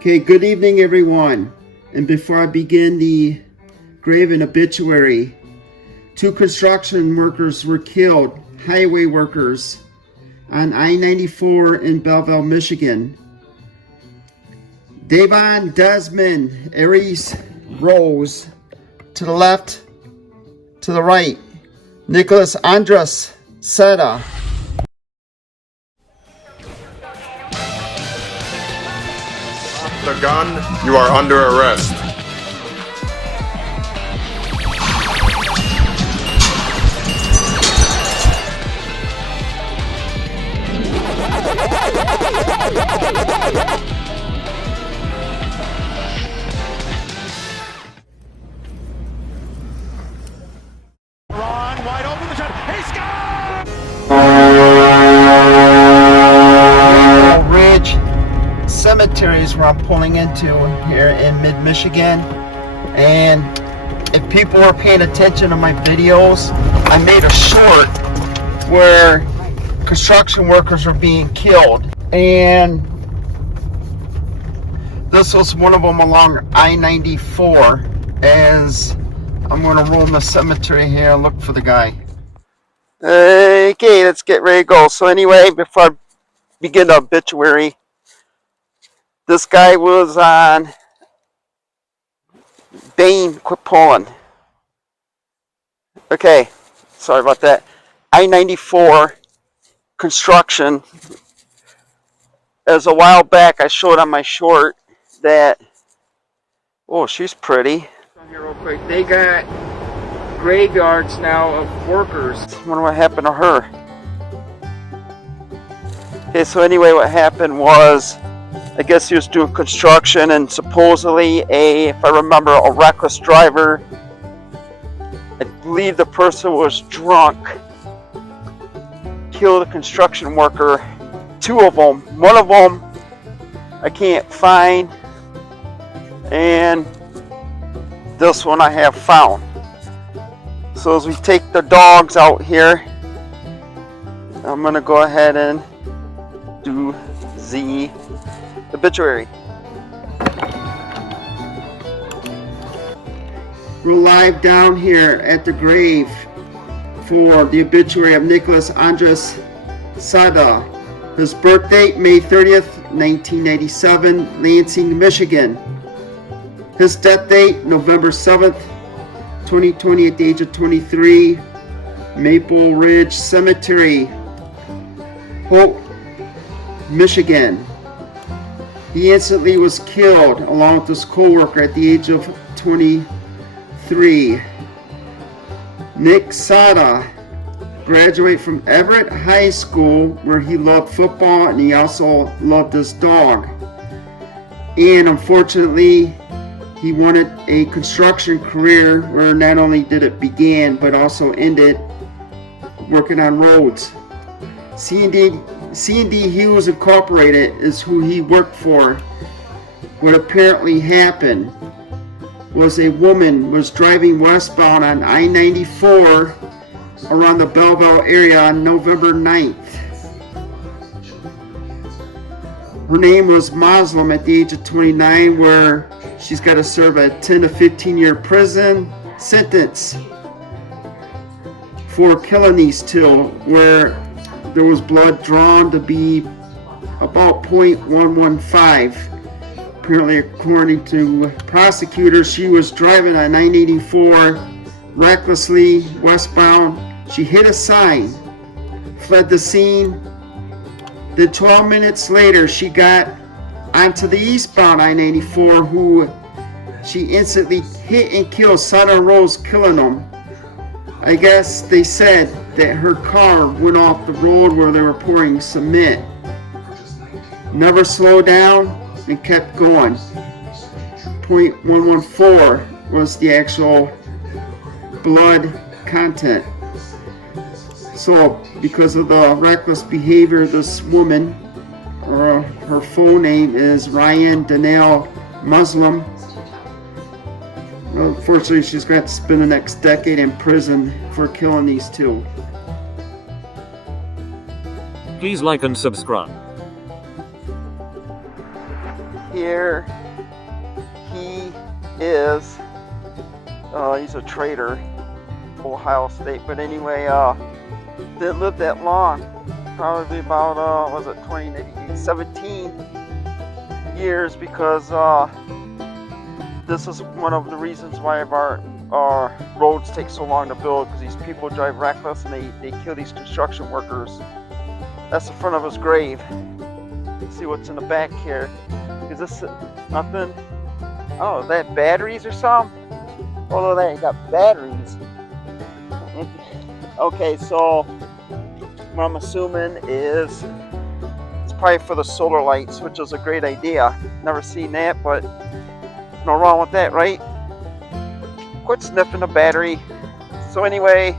Okay, good evening everyone. And before I begin the grave and obituary, 2 construction workers were killed, highway workers, on I-94 in Belleville, Michigan. Davon Desmond Aries Rose to the left, to the right. Nicholas Andres Sada. The gun, you are under arrest. Ron, wide open, the shot, he scores! Ridge cemeteries where I'm pulling into here in mid-Michigan, and if people are paying attention to my videos, I made a short where construction workers are being killed, and this was one of them along I-94. As I'm going to roll in the cemetery here and look for the guy. Okay, let's get ready to go. So anyway, before I begin the obituary, this guy was on Bane, quit pulling. Okay, sorry about that. I-94 construction. As a while back I showed on my short that, oh, she's pretty. Here real quick, they got graveyards now of workers. I wonder what happened to her. Okay, so anyway, what happened was, I guess he was doing construction, and supposedly if I remember, a reckless driver, I believe the person was drunk, killed a construction worker. 2 of them. One of them I can't find, and this one I have found. So as we take the dogs out here, I'm going to go ahead and do the obituary. We're live down here at the grave for the obituary of Nicholas Andres Sada. His birth date, May 30th, 1997, Lansing, Michigan. His death date, November 7th, 2020, at the age of 23, Maple Ridge Cemetery, Hope, Michigan. He instantly was killed along with his co-worker at the age of 23. Nick Sada graduated from Everett High School, where he loved football and he also loved his dog. And unfortunately, he wanted a construction career where not only did it begin but also ended working on roads. C&D Hughes Incorporated is who he worked for. What apparently happened was a woman was driving westbound on I-94 around the Belleville area on November 9th. Her name was Muslim at the age of 29, where she's got to serve a 10 to 15 year prison sentence for killing these 2, where there was blood drawn to be about .115. Apparently, according to prosecutors, she was driving on 984 recklessly westbound. She hit a sign, fled the scene. Then 12 minutes later, she got onto the eastbound I-94, who she instantly hit and killed Sada Rose, killing them. I guess they said that her car went off the road where they were pouring cement. Never slowed down and kept going. .114 was the actual blood content. So because of the reckless behavior of this woman, her full name is Ryan Danielle Muslim. Unfortunately, she's got to spend the next decade in prison for killing these 2. Please like and subscribe. here he is. He's a traitor, Ohio State. But anyway, didn't live that long. Probably about was it 20, maybe 17 years, because this is one of the reasons why our roads take so long to build, because these people drive reckless and they kill these construction workers. That's the front of his grave. Let's see what's in the back here. Is this nothing? Oh, is that batteries or something? Oh, they got batteries. Okay, so what I'm assuming is it's probably for the solar lights, which is a great idea. Never seen that, but no wrong with that, right? Quit sniffing the battery. So anyway,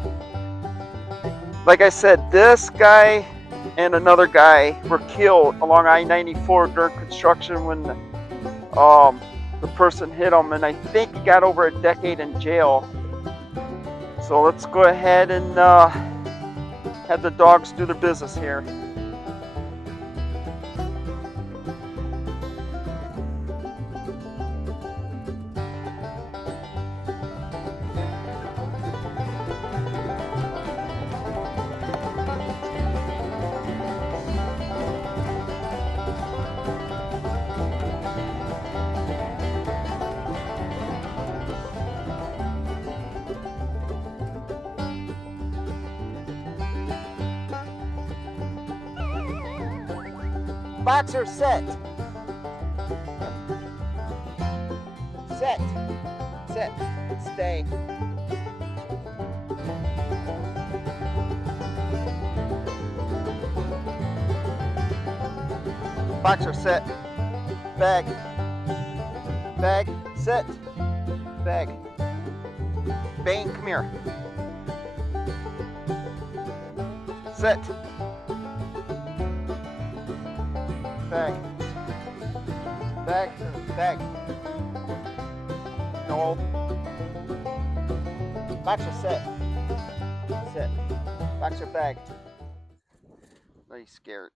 like I said, this guy and another guy were killed along I-94 during construction when the person hit him, and I think he got over a decade in jail. So let's go ahead and have the dogs do their business here. Boxer set. Set. Set. Stay. Boxer set. Bag. Bag. Set. Bag. Bane, come here. Set. Bag. Bag. Bag. No. Boxer set. Set. Boxer bag. No, he's scared.